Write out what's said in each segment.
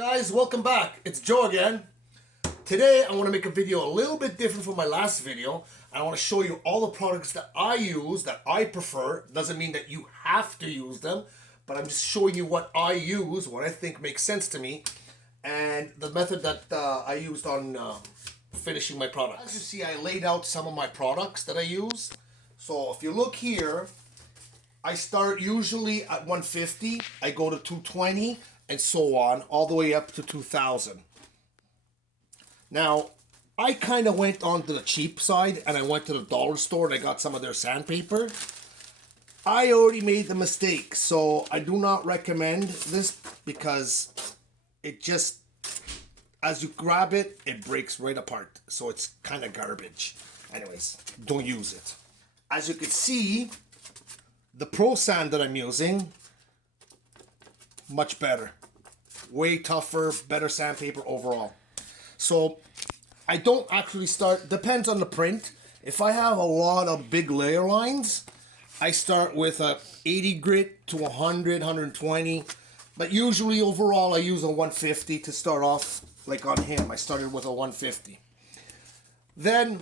Guys, welcome back. It's Joe again. Today I want to make a video a little bit different from my last video. I want to show you all the products that I use, that I prefer. Doesn't mean that you have to use them, but I'm just showing you what I use, what I think makes sense to me, and the method that I used on finishing my product. As you see, I laid out some of my products that I use. So if you look here, I start usually at 150, I go to 220, and so on, all the way up to 2000. Now, I kind of went on to the cheap side, and I went to the dollar store and I got some of their sandpaper. I already made the mistake, so I do not recommend this because it just, as you grab it, it breaks right apart. So it's kind of garbage. Anyways, don't use it. As you can see, the Pro Sand that I'm using, much better. Way tougher, better sandpaper overall. So I don't actually start, depends on the print. If I have a lot of big layer lines, I start with a 80 grit to 100, 120. But usually overall I use a 150 to start off. Like on him, I started with a 150. Then,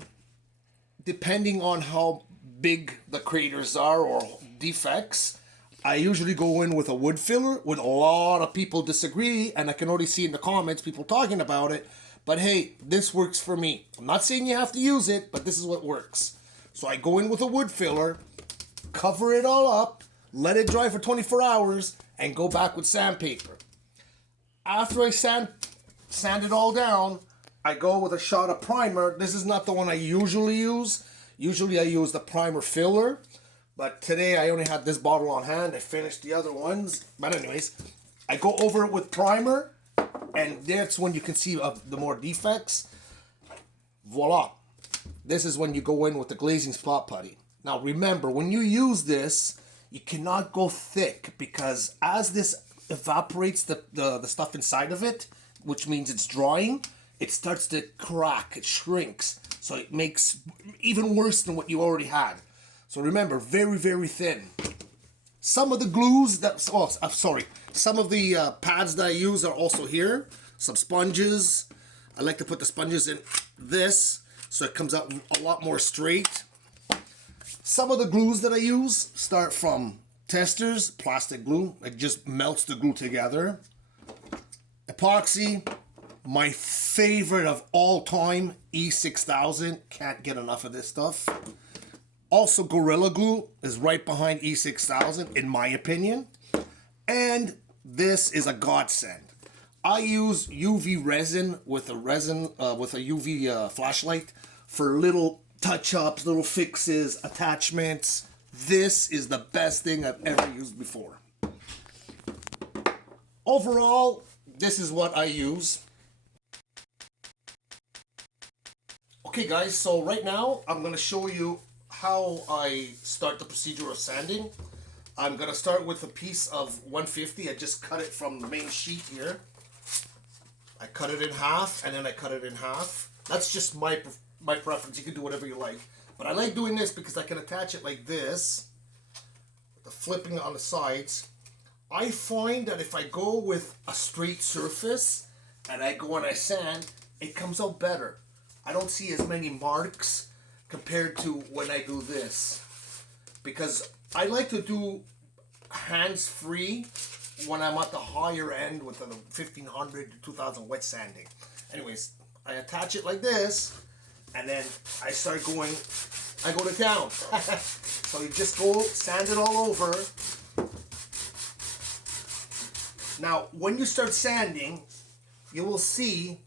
depending on how big the craters are or defects, I usually go in with a wood filler. With a lot of people disagree, and I can already see in the comments people talking about it. But hey, this works for me. I'm not saying you have to use it, but this is what works. So I go in with a wood filler, cover it all up, let it dry for 24 hours, and go back with sandpaper. After I sand it all down, I go with a shot of primer. This is not the one I usually use. Usually I use the primer filler. But today I only had this bottle on hand. I finished the other ones. But anyways, I go over it with primer. And that's when you can see the more defects. Voila. This is when you go in with the glazing spot putty. Now remember, when you use this, you cannot go thick. Because as this evaporates the stuff inside of it, which means it's drying, it starts to crack. It shrinks. So it makes even worse than what you already had. So remember, very, very thin. Some of the glues some of the pads that I use are also here. Some sponges. I like to put the sponges in this so it comes out a lot more straight. Some of the glues that I use start from Testors, plastic glue. It just melts the glue together. Epoxy, my favorite of all time, E6000. Can't get enough of this stuff. Also, Gorilla Glue is right behind E6000, in my opinion. And this is a godsend. I use UV resin with a UV flashlight for little touch-ups, little fixes, attachments. This is the best thing I've ever used before. Overall, this is what I use. Okay guys, so right now I'm going to show you how I start the procedure of sanding. I'm going to start with a piece of 150. I just cut it from the main sheet here. I cut it in half, and then I cut it in half. That's just my preference. You can do whatever you like. But I like doing this because I can attach it like this, with the flipping on the sides. I find that if I go with a straight surface, and I go and I sand, it comes out better. I don't see as many marks compared to when I do this, because I like to do hands-free when I'm at the higher end with the 1500 to 2000 wet sanding. Anyways, I attach it like this, and then I go to town. So you just go sand it all over. Now, when you start sanding, you will see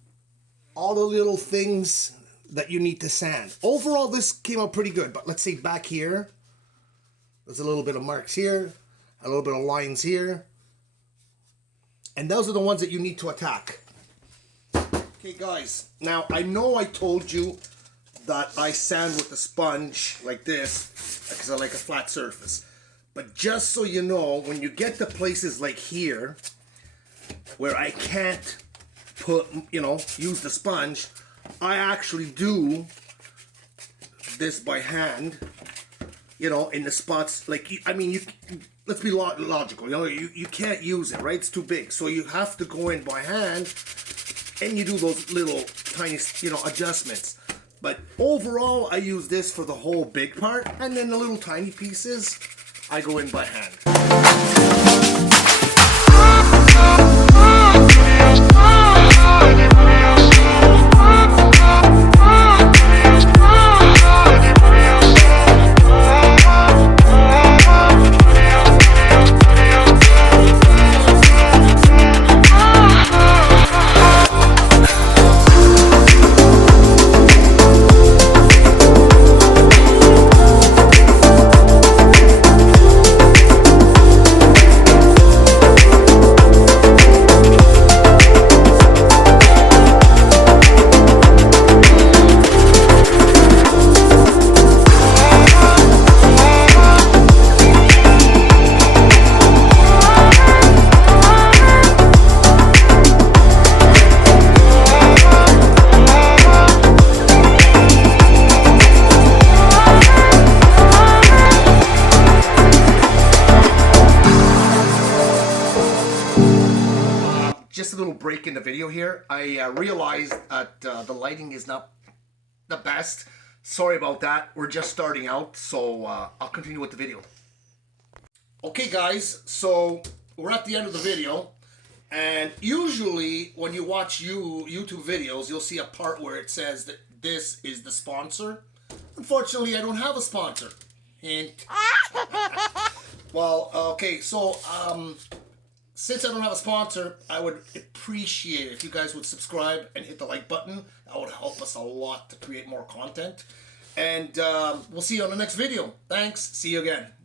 all the little things that you need to sand. Overall, this came out pretty good, but let's say back here, there's a little bit of marks here, a little bit of lines here, and those are the ones that you need to attack. Okay guys, now I know I told you that I sand with a sponge like this, because I like a flat surface, but just so you know, when you get to places like here, where I can't use the sponge, I actually do this by hand you know, in the spots, like, I mean, let's be logical, you know, you can't use it, right? It's too big. So you have to go in by hand and you do those little tiny, you know, adjustments. But overall, I use this for the whole big part, and then the little tiny pieces, I go in by hand. Just a little break in the video here. I realized that the lighting is not the best. Sorry about that. We're just starting out, so I'll continue with the video. Okay guys, so we're at the end of the video, and usually when you watch YouTube videos, you'll see a part where it says that this is the sponsor. Unfortunately, I don't have a sponsor. Hint. Well, okay, so since I don't have a sponsor, I would appreciate it if you guys would subscribe and hit the like button. That would help us a lot to create more content. And we'll see you on the next video. Thanks. See you again.